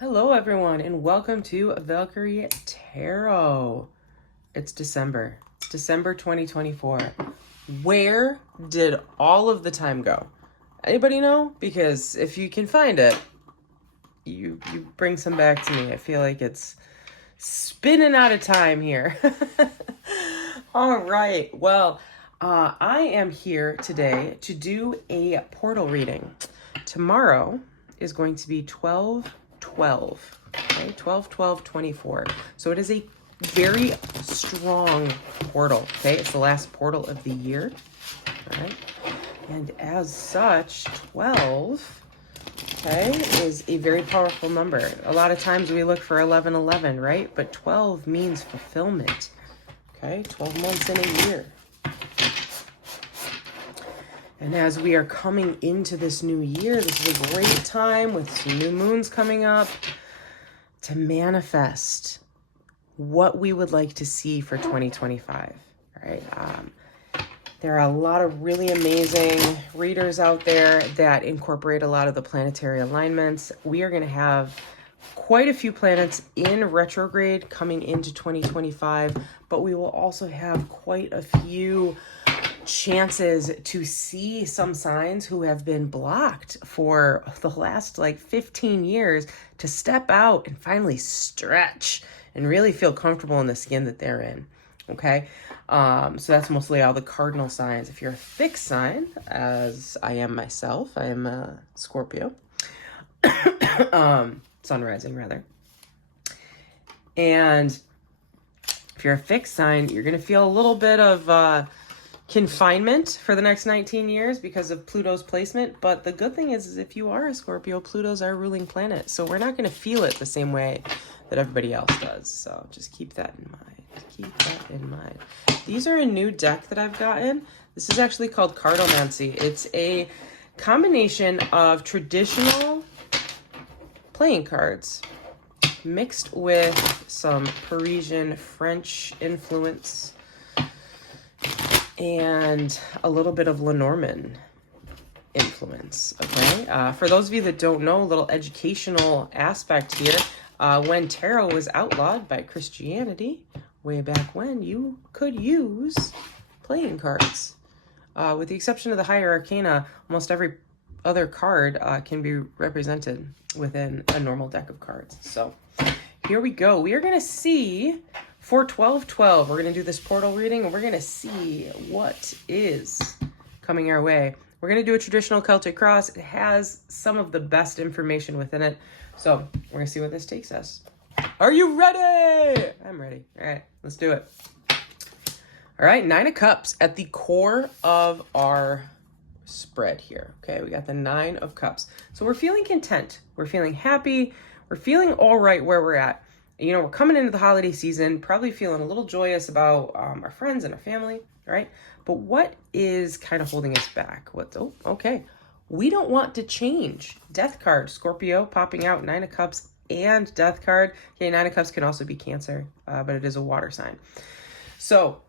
Hello, everyone, and welcome to Valkyrie Tarot. It's December. It's December 2024. Where did all of the time go? Anybody know? Because if you can find it, you bring some back to me. I feel like it's spinning out of time here. All right. Well, I am here today to do a portal reading. Tomorrow is going to be 12/12, okay? 12/12/24. So it is a very strong portal, okay? It's the last portal of the year, all right? And as such, 12, okay, is a very powerful number. A lot of times we look for 11/11, right? But 12 means fulfillment, okay? 12 months in a year. And as we are coming into this new year, this is a great time with some new moons coming up to manifest what we would like to see for 2025, right? There are a lot of really amazing readers out there that incorporate a lot of the planetary alignments. We are going to have quite a few planets in retrograde coming into 2025, but we will also have quite a few chances to see some signs who have been blocked for the last 15 years to step out and finally stretch and really feel comfortable in the skin that they're in. Okay. So that's mostly all the cardinal signs. If you're a fixed sign, as I am myself, I am a Scorpio, sun rising rather. And if you're a fixed sign, you're going to feel a little bit of, confinement for the next 19 years because of Pluto's placement. But the good thing is if you are a Scorpio, Pluto's our ruling planet. So we're not going to feel it the same way that everybody else does. So just keep that in mind. Keep that in mind. These are a new deck that I've gotten. This is actually called Cardomancy. It's a combination of traditional playing cards mixed with some Parisian French influence and a little bit of Lenormand influence, okay? For those of you that don't know, a little educational aspect here. When tarot was outlawed by Christianity, way back when, you could use playing cards. With the exception of the higher arcana, almost every other card can be represented within a normal deck of cards. So here we go. We are going to see for 12/12, we're going to do this portal reading, and we're going to see what is coming our way. We're going to do a traditional Celtic cross. It has some of the best information within it. So we're going to see what this takes us. Are you ready? I'm ready. All right, let's do it. All right, 9 of Cups at the core of our spread here. Okay, we got the 9 of Cups. So we're feeling content. We're feeling happy. We're feeling all right where we're at. You know, we're coming into the holiday season, probably feeling a little joyous about our friends and our family, right? But what is kind of holding us back? Okay. We don't want to change. Death card, Scorpio popping out, 9 of Cups and Death card. Okay, 9 of Cups can also be Cancer, but it is a water sign. So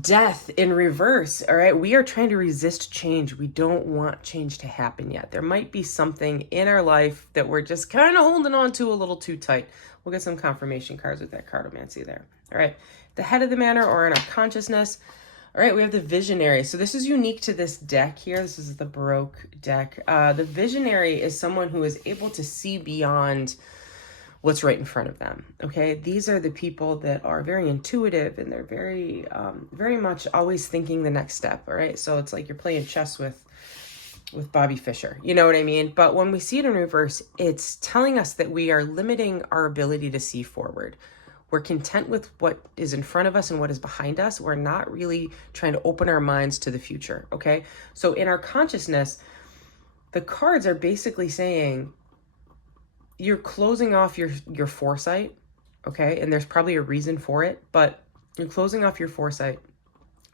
Death in reverse, all right? We are trying to resist change. We don't want change to happen yet. There might be something in our life that we're just kind of holding on to a little too tight. We'll get some confirmation cards with that cardomancy there. All right, the head of the manor or in our consciousness. All right, we have the visionary. So this is unique to this deck here. This is the Baroque deck. The visionary is someone who is able to see beyond what's right in front of them. Okay, these are the people that are very intuitive and they're very much always thinking the next step. All right, so it's like you're playing chess with Bobby Fischer, you know what I mean? But when we see it in reverse, it's telling us that we are limiting our ability to see forward. We're content with what is in front of us and what is behind us. We're not really trying to open our minds to the future. Okay, so in our consciousness, the cards are basically saying you're closing off your foresight, okay? And there's probably a reason for it, but you're closing off your foresight.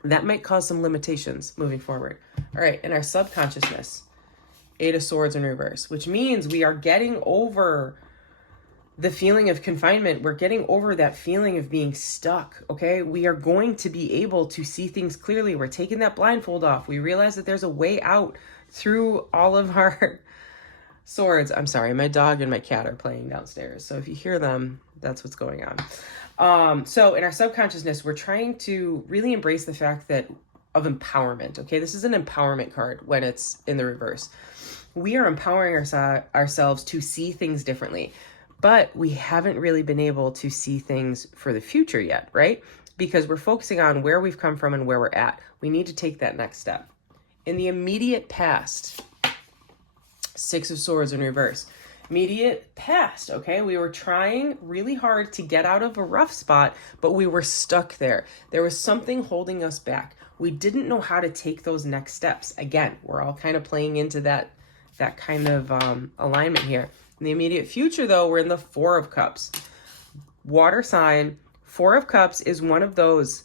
That might cause some limitations moving forward. All right, in our subconsciousness, 8 of Swords in reverse, which means we are getting over the feeling of confinement. We're getting over that feeling of being stuck, okay? We are going to be able to see things clearly. We're taking that blindfold off. We realize that there's a way out through all of our Swords. I'm sorry, my dog and my cat are playing downstairs. So if you hear them, that's what's going on. So in our subconsciousness, we're trying to really embrace the fact that of empowerment. Okay, this is an empowerment card when it's in the reverse. We are empowering ourselves to see things differently, but we haven't really been able to see things for the future yet, right? Because we're focusing on where we've come from and where we're at. We need to take that next step. In the immediate past, Six of Swords in reverse. Immediate past, okay? We were trying really hard to get out of a rough spot, but we were stuck there. There was something holding us back. We didn't know how to take those next steps. Again, we're all kind of playing into that kind of alignment here. In the immediate future, though, we're in the Four of Cups. Water sign. Four of Cups is one of those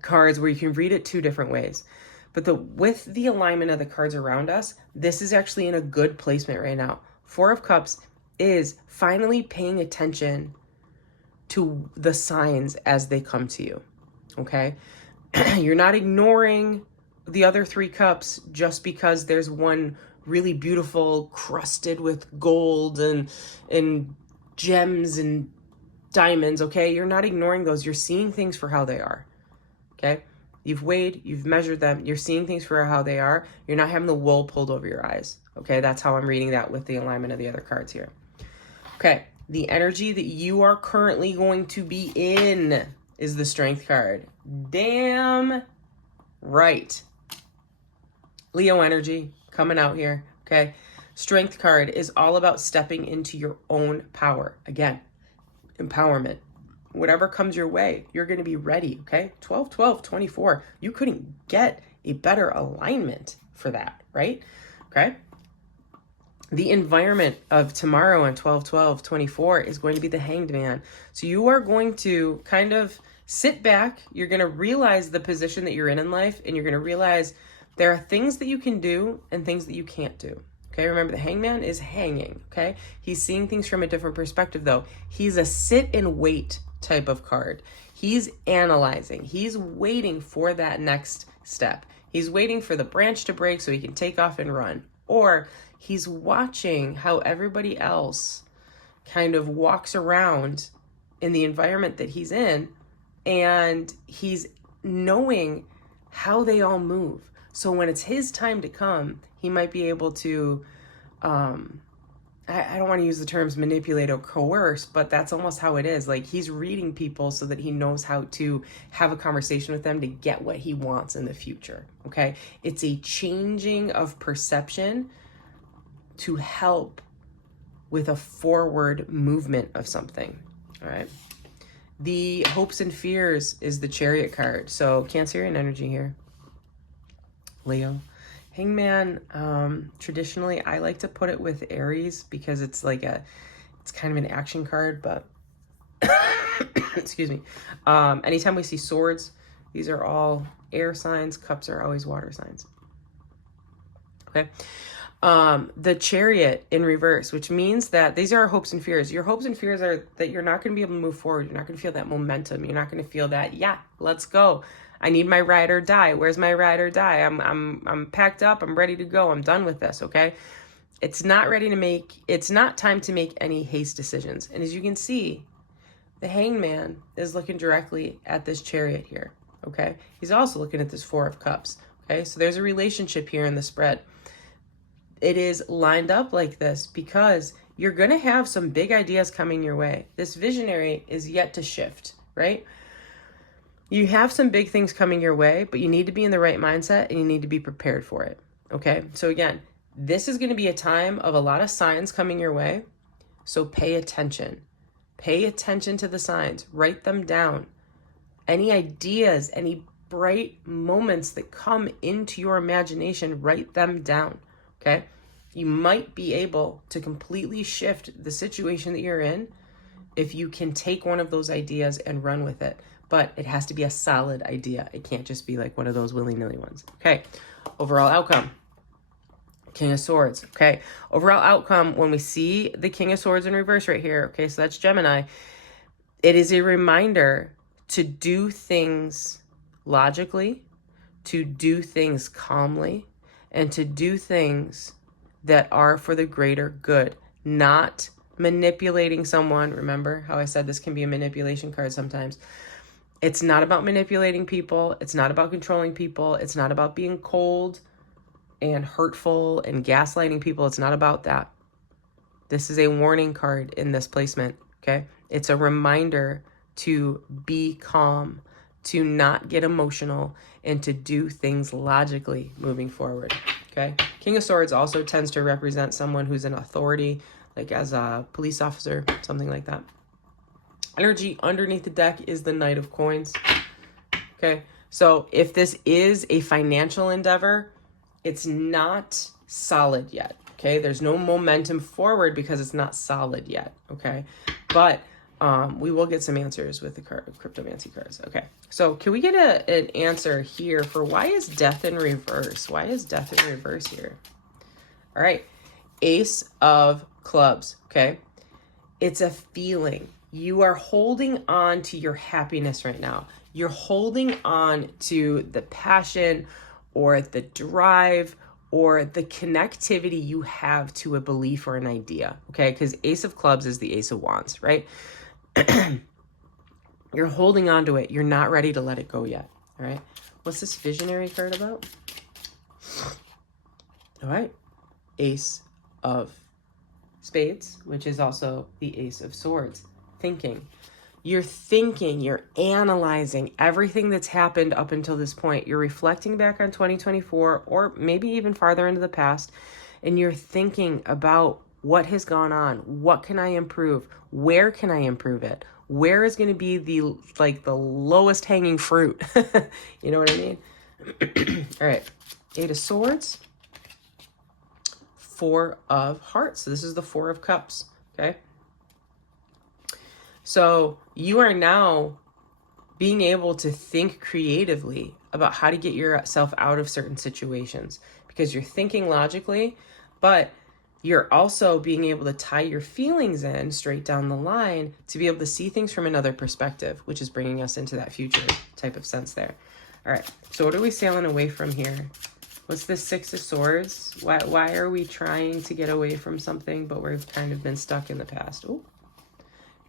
cards where you can read it two different ways. But with the alignment of the cards around us, this is actually in a good placement right now. Four of Cups is finally paying attention to the signs as they come to you, okay? You're not ignoring the other three cups just because there's one really beautiful, crusted with gold and gems and diamonds, okay? You're not ignoring those. You're seeing things for how they are, okay? You've weighed, you've measured them. You're seeing things for how they are. You're not having the wool pulled over your eyes, okay? That's how I'm reading that with the alignment of the other cards here. Okay, the energy that you are currently going to be in is the Strength card. Damn right. Leo energy coming out here, okay? Strength card is all about stepping into your own power. Again, empowerment. Whatever comes your way, you're going to be ready, okay? 12, 12, 24. You couldn't get a better alignment for that, right? Okay? The environment of tomorrow on 12, 12, 24 is going to be the Hanged Man. So you are going to kind of sit back. You're going to realize the position that you're in life, and you're going to realize there are things that you can do and things that you can't do. Okay, remember the Hangman is hanging, okay? He's seeing things from a different perspective though. He's a sit and wait type of card. He's analyzing. He's waiting for that next step. He's waiting for the branch to break so he can take off and run. Or he's watching how everybody else kind of walks around in the environment that he's in, and he's knowing how they all move. So when it's his time to come, he might be able to, I don't want to use the terms manipulate or coerce, but that's almost how it is. Like, he's reading people so that he knows how to have a conversation with them to get what he wants in the future, okay? It's a changing of perception to help with a forward movement of something, all right? The hopes and fears is the Chariot card. So Cancerian energy here. Leo. Hangman, traditionally, I like to put it with Aries because it's like it's kind of an action card, but excuse me. Anytime we see swords, these are all air signs. Cups are always water signs. Okay. The Chariot in reverse, which means that these are our hopes and fears. Your hopes and fears are that you're not going to be able to move forward. You're not going to feel that momentum. You're not going to feel that, yeah, let's go. I need my ride or die. Where's my ride or die? I'm packed up. I'm ready to go. I'm done with this, okay? It's not time to make any haste decisions. And as you can see, the Hangman is looking directly at this Chariot here, okay? He's also looking at this Four of Cups, okay? So there's a relationship here in the spread. It is lined up like this because you're going to have some big ideas coming your way. This visionary is yet to shift, right? You have some big things coming your way, but you need to be in the right mindset and you need to be prepared for it, okay? So again, this is going to be a time of a lot of signs coming your way, so pay attention. Pay attention to the signs. Write them down. Any ideas, any bright moments that come into your imagination, write them down, okay? You might be able to completely shift the situation that you're in if you can take one of those ideas and run with it. But it has to be a solid idea. It can't just be like one of those willy-nilly ones. Okay, overall outcome. King of Swords, okay. Overall outcome, when we see the King of Swords in reverse right here, okay, so that's Gemini, it is a reminder to do things logically, to do things calmly, and to do things that are for the greater good, not manipulating someone. Remember how I said this can be a manipulation card sometimes. It's not about manipulating people. It's not about controlling people. It's not about being cold and hurtful and gaslighting people. It's not about that. This is a warning card in this placement, okay? It's a reminder to be calm, to not get emotional, and to do things logically moving forward, okay? King of Swords also tends to represent someone who's in authority, like as a police officer, something like that. Energy underneath the deck is the Knight of Coins, okay? So if this is a financial endeavor, it's not solid yet, okay? There's no momentum forward because it's not solid yet, okay? But we will get some answers with the cryptomancy cards. Okay, so can we get an answer here for why is death in reverse? Why is death in reverse here? All right, Ace of Clubs, okay? It's a feeling. You are holding on to your happiness right now. You're holding on to the passion or the drive or the connectivity you have to a belief or an idea, okay? Because Ace of Clubs is the Ace of Wands, right? You're holding on to it. You're not ready to let it go yet. All right. What's this visionary card about? All right. Ace of Spades, which is also the Ace of Swords. Thinking. You're thinking, you're analyzing everything that's happened up until this point. You're reflecting back on 2024 or maybe even farther into the past, and you're thinking about what has gone on. What can I improve? Where can I improve it? Where is going to be the lowest hanging fruit? You know what I mean? All right. Eight of Swords. Four of Hearts. So this is the Four of Cups. Okay. So you are now being able to think creatively about how to get yourself out of certain situations because you're thinking logically, but you're also being able to tie your feelings in straight down the line to be able to see things from another perspective, which is bringing us into that future type of sense there. All right, so what are we sailing away from here? What's this Six of Swords? Why are we trying to get away from something, but we've kind of been stuck in the past? Ooh.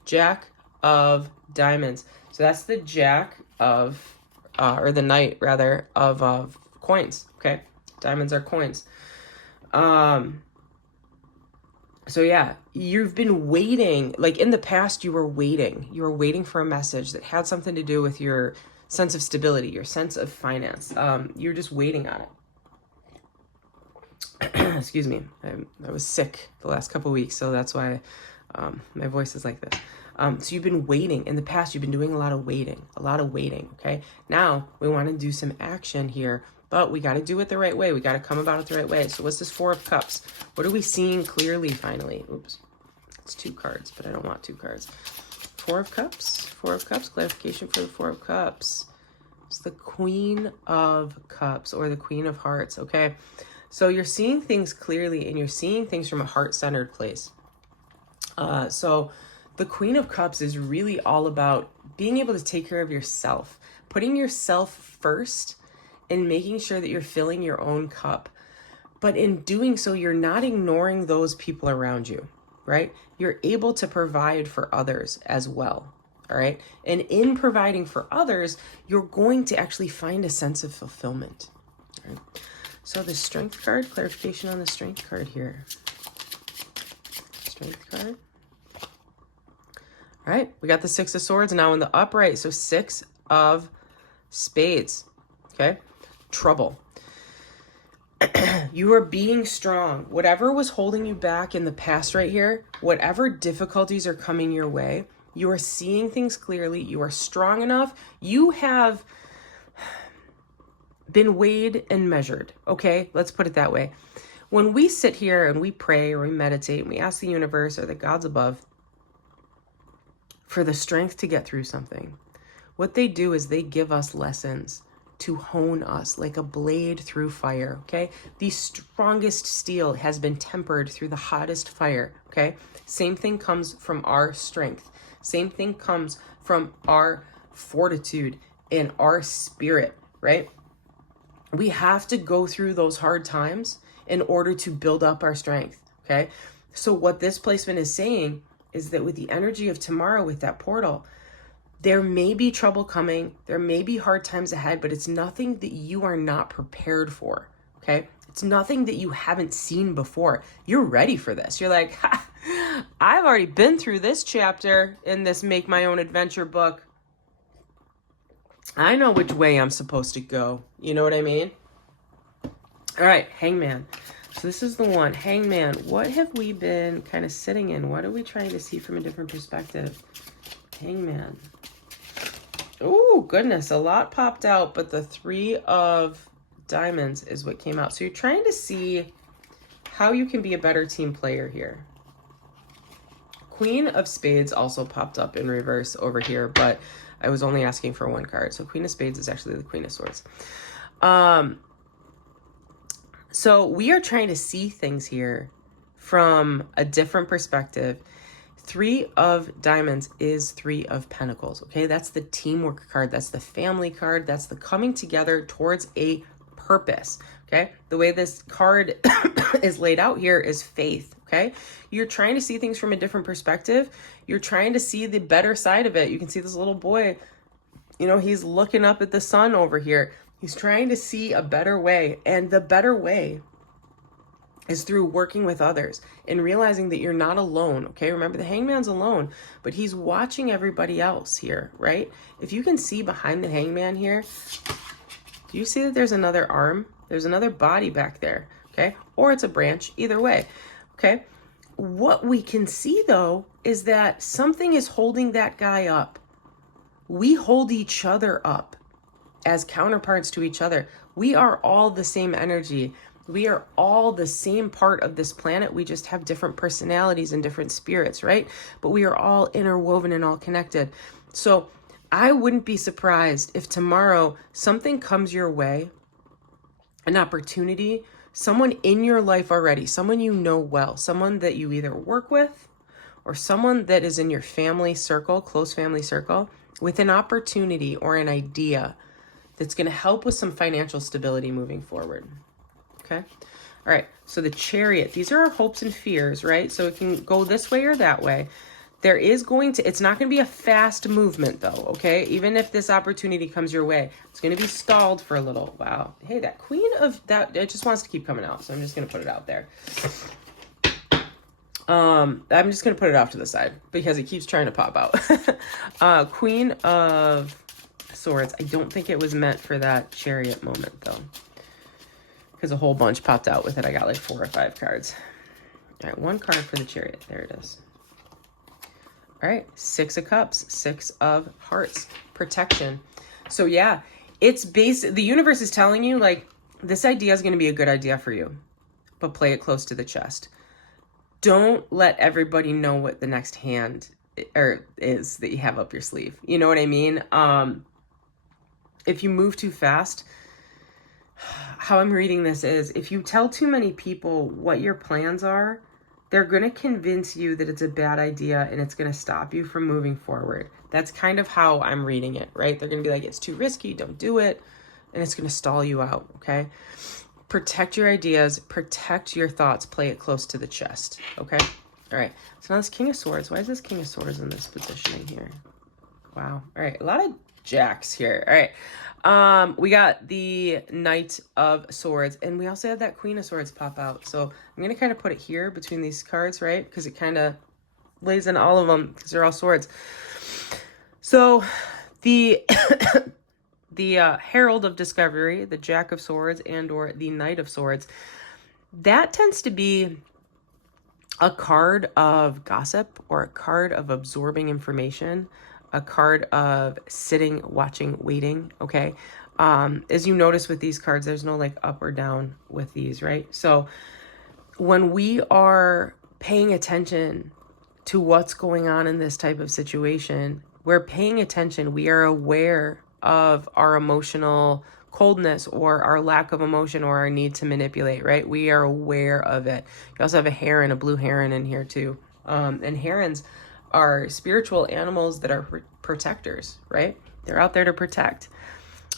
Jack of Diamonds. So that's the Jack of, or the Knight, rather, of coins, okay? Diamonds are coins. So yeah, you've been waiting, like in the past you were waiting for a message that had something to do with your sense of stability, your sense of finance. You're just waiting on it. Excuse me, I was sick the last couple of weeks, so that's why my voice is like this. So you've been waiting. In the past, you've been doing a lot of waiting, okay? Now we want to do some action here, but we got to do it the right way. We got to come about it the right way. So what's this Four of Cups? What are we seeing clearly finally? Oops, it's two cards, but I don't want two cards. Four of Cups, clarification for the Four of Cups. It's the Queen of Cups or the Queen of Hearts, okay? So you're seeing things clearly and you're seeing things from a heart-centered place. So the Queen of Cups is really all about being able to take care of yourself, putting yourself first and making sure that you're filling your own cup. But in doing so, you're not ignoring those people around you, right? You're able to provide for others as well, all right? And in providing for others, you're going to actually find a sense of fulfillment, all right? So the Strength card, clarification on the Strength card here. Strength card. All right, we got the Six of Swords now in the upright. So Six of Spades, okay? Trouble. You are being strong. Whatever was holding you back in the past right here, whatever difficulties are coming your way, you are seeing things clearly. You are strong enough. You have been weighed and measured, okay? Let's put it that way. When we sit here and we pray or we meditate and we ask the universe or the gods above for the strength to get through something, what they do is they give us lessons to hone us like a blade through fire, okay? The strongest steel has been tempered through the hottest fire, okay? Same thing comes from our strength. Same thing comes from our fortitude and our spirit, right? We have to go through those hard times in order to build up our strength, okay? So what this placement is saying is that with the energy of tomorrow, with that portal, there may be trouble coming, there may be hard times ahead, but it's nothing that you are not prepared for, okay? It's nothing that you haven't seen before. You're ready for this. You're like, ha, I've already been through this chapter in this Make My Own Adventure book. I know which way I'm supposed to go. You know what I mean? All right, Hangman. So this is the one. Hangman, what have we been kind of sitting in? What are we trying to see from a different perspective? Hangman. Oh, goodness. A lot popped out, but the 3 of Diamonds is what came out. So you're trying to see how you can be a better team player here. Queen of Spades also popped up in reverse over here, but I was only asking for 1 card. So Queen of Spades is actually the Queen of Swords. So we are trying to see things here from a different perspective. 3 of Diamonds is 3 of Pentacles, okay? That's the teamwork card. That's the family card. That's the coming together towards a purpose, okay? The way this card is laid out here is faith, okay? You're trying to see things from a different perspective. You're trying to see the better side of it. You can see this little boy, you know, he's looking up at the sun over here. He's trying to see a better way, and the better way is through working with others and realizing that you're not alone, okay? Remember, the Hangman's alone, but he's watching everybody else here, right? If you can see behind the Hangman here, do you see that there's another arm? There's another body back there, okay? Or it's a branch, either way, okay? What we can see, though, is that something is holding that guy up. We hold each other up as counterparts to each other. We are all the same energy. We are all the same part of this planet. We just have different personalities and different spirits, right? But we are all interwoven and all connected. So I wouldn't be surprised if tomorrow something comes your way, an opportunity, someone in your life already, someone you know well, someone that you either work with or someone that is in your family circle, close family circle, with an opportunity or an idea that's going to help with some financial stability moving forward. Okay. All right. So the Chariot, these are our hopes and fears, right? So it can go this way or that way. There is going to, it's not going to be a fast movement though. Okay. Even if this opportunity comes your way, it's going to be stalled for a little while. Hey, that Queen of that, it just wants to keep coming out. So I'm just going to put it out there. I'm just going to put it off to the side because it keeps trying to pop out. Queen of Swords. I don't think it was meant for that Chariot moment though, because a whole bunch popped out with it. I got like 4 or 5 cards. All right, 1 card for the Chariot. There it is. All right, 6 of Cups, 6 of Hearts, protection. So yeah, it's the universe is telling you like this idea is going to be a good idea for you, but play it close to the chest. Don't let everybody know what the next hand is that you have up your sleeve. You know what I mean? If you move too fast, how I'm reading this is if you tell too many people what your plans are, they're going to convince you that it's a bad idea and it's going to stop you from moving forward. That's kind of how I'm reading it, right? They're going to be like, it's too risky, don't do it. And it's going to stall you out, okay? Protect your ideas, protect your thoughts, play it close to the chest, okay? All right, so now this King of Swords. Why is this King of Swords in this positioning here? Wow. All right, a lot of jacks here. All right, we got the Knight of Swords, and we also have that Queen of Swords pop out. So I'm going to kind of put it here between these cards, right? Because it kind of lays in all of them because they're all swords. So the the Herald of Discovery, the Jack of Swords, and or the Knight of Swords, that tends to be a card of gossip or a card of absorbing information, a card of sitting, watching, waiting, okay? As you notice with these cards, there's no like up or down with these, right? So when we are paying attention to what's going on in this type of situation, we're paying attention, we are aware of our emotional coldness or our lack of emotion or our need to manipulate, right? We are aware of it. You also have a heron, a blue heron in here too. And herons are spiritual animals that are protectors, right? They're out there to protect.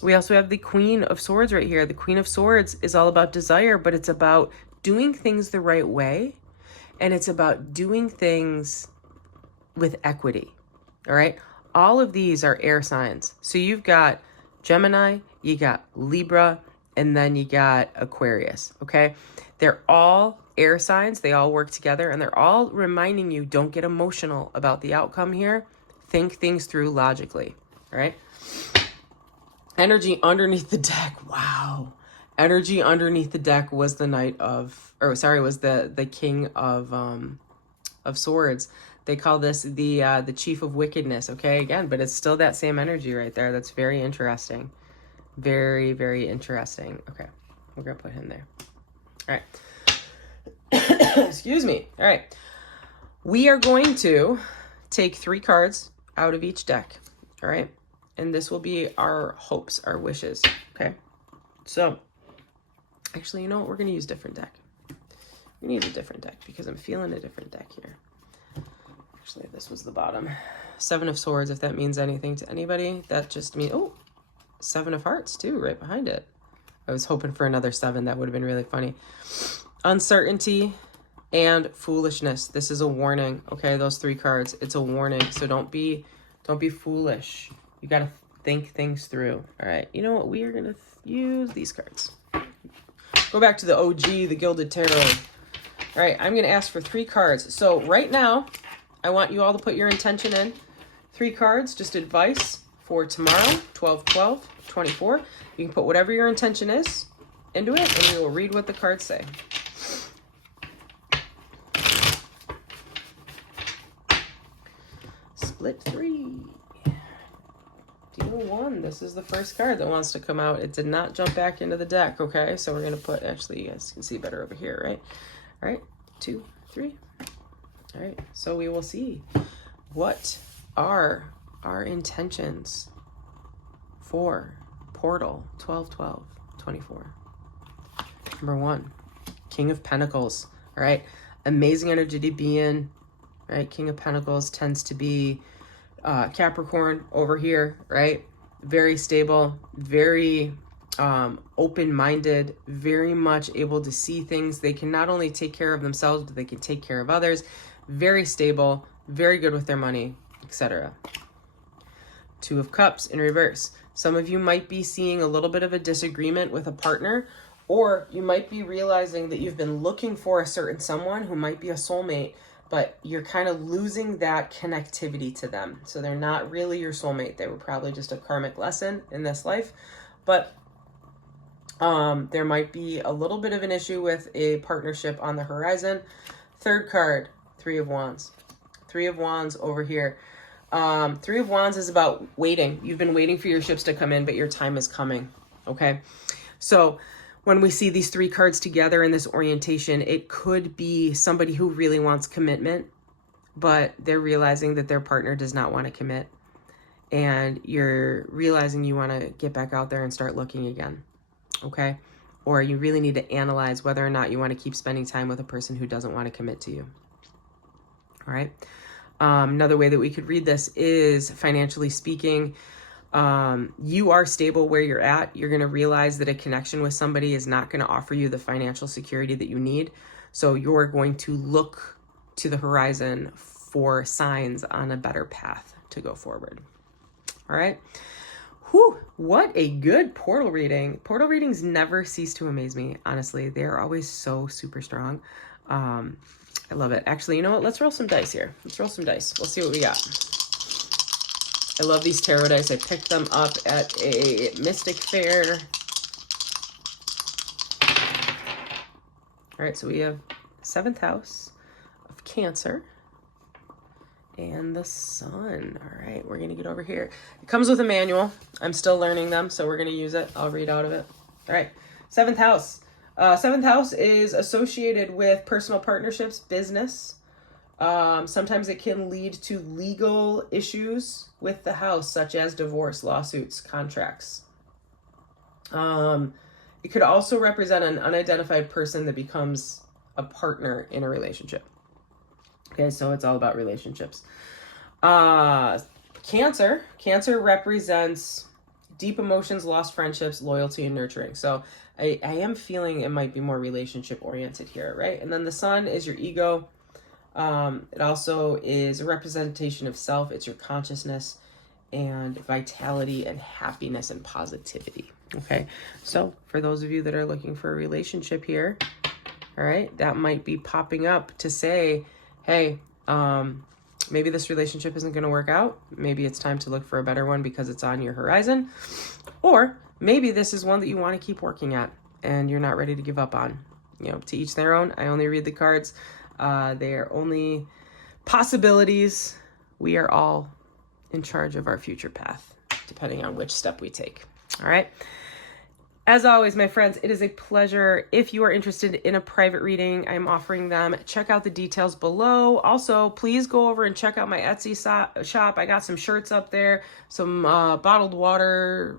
We also have the Queen of Swords right here. The Queen of Swords is all about desire, but it's about doing things the right way, and it's about doing things with equity. All right. All of these are air signs. So you've got Gemini, you got Libra, and then you got Aquarius. Okay. They're all air signs. They all work together, and they're all reminding you, don't get emotional about the outcome here. Think things through logically. All right. Energy underneath the deck. Wow. Energy underneath the deck was the was the King of Swords. They call this the Chief of Wickedness. Okay, again, but it's still that same energy right there. That's very interesting. Very, very interesting. Okay, we're gonna put him there. All right. Excuse me. All right. We are going to take 3 cards out of each deck. All right. And this will be our hopes, our wishes. Okay. So, actually, you know what? We're going to use a different deck. We need a different deck because I'm feeling a different deck here. Actually, this was the bottom. 7 of Swords, if that means anything to anybody. That just means, oh, 7 of Hearts too, right behind it. I was hoping for another 7. That would have been really funny. Uncertainty and foolishness. This is a warning. Okay, those 3 cards. It's a warning. So don't be foolish. You got to think things through. All right. You know what? We are going to use these cards. Go back to the OG, the Gilded Tarot. All right. I'm going to ask for 3 cards. So right now, I want you all to put your intention in. 3 cards, just advice for tomorrow, 12/12/24. You can put whatever your intention is into it, and we will read what the cards say. Split 3. Deal 1. This is the first card that wants to come out. It did not jump back into the deck, okay? So we're going to put, actually, you guys can see better over here, right? All right, 2, 3. All right, so we will see what are our intentions for Portal 12/12/24. Number 1, King of Pentacles. All right, amazing energy to be in, right? King of Pentacles tends to be Capricorn over here, right? Very stable, very open-minded, very much able to see things. They can not only take care of themselves, but they can take care of others. Very stable, very good with their money, etc. 2 of Cups in reverse. Some of you might be seeing a little bit of a disagreement with a partner, or you might be realizing that you've been looking for a certain someone who might be a soulmate, but you're kind of losing that connectivity to them. So they're not really your soulmate. They were probably just a karmic lesson in this life. But there might be a little bit of an issue with a partnership on the horizon. 3rd card, 3 of Wands. 3 of Wands over here. 3 of Wands is about waiting. You've been waiting for your ships to come in, but your time is coming. Okay? So when we see these 3 cards together in this orientation, it could be somebody who really wants commitment, but they're realizing that their partner does not want to commit. And you're realizing you want to get back out there and start looking again. Okay? Or you really need to analyze whether or not you want to keep spending time with a person who doesn't want to commit to you. All right? Another way that we could read this is, financially speaking, you are stable where you're at. You're going to realize that a connection with somebody is not going to offer you the financial security that you need. So you're going to look to the horizon for signs on a better path to go forward. All right. Whew, what a good portal reading. Portal readings never cease to amaze me. Honestly, they're always so super strong. I love it. Actually, you know what? Let's roll some dice here. Let's roll some dice. We'll see what we got. I love these tarot dice. I picked them up at a Mystic Fair. All right, so we have 7th house of Cancer and the Sun. All right, we're going to get over here. It comes with a manual. I'm still learning them, so we're going to use it. I'll read out of it. All right, 7th house. 7th house is associated with personal partnerships, business. Sometimes it can lead to legal issues with the house, such as divorce, lawsuits, contracts. It could also represent an unidentified person that becomes a partner in a relationship. Okay, so it's all about relationships. Cancer represents deep emotions, lost friendships, loyalty, and nurturing. So I am feeling it might be more relationship oriented here, right? And then the sun is your ego. It also is a representation of self. It's your consciousness and vitality and happiness and positivity. Okay, so for those of you that are looking for a relationship here, all right, that might be popping up to say, hey, maybe this relationship isn't going to work out. Maybe it's time to look for a better one because it's on your horizon. Or maybe this is one that you want to keep working at and you're not ready to give up on. You know, to each their own. I only read the cards. They are only possibilities. We are all in charge of our future path, depending on which step we take. All right. As always, my friends, it is a pleasure. If you are interested in a private reading, I'm offering them. Check out the details below. Also, please go over and check out my Etsy shop. I got some shirts up there, some bottled water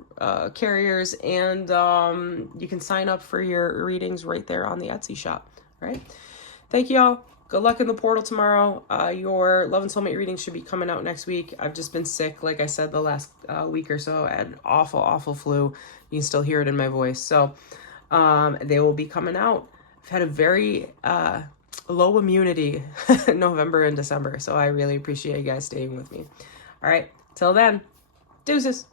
carriers, and you can sign up for your readings right there on the Etsy shop. All right. Thank you all. Good luck in the portal tomorrow. Your love and soulmate reading should be coming out next week. I've just been sick, like I said, the last week or so. I had an awful flu. You can still hear it in my voice. So they will be coming out. I've had a very low immunity November and December. So I really appreciate you guys staying with me. All right. Till then, deuces.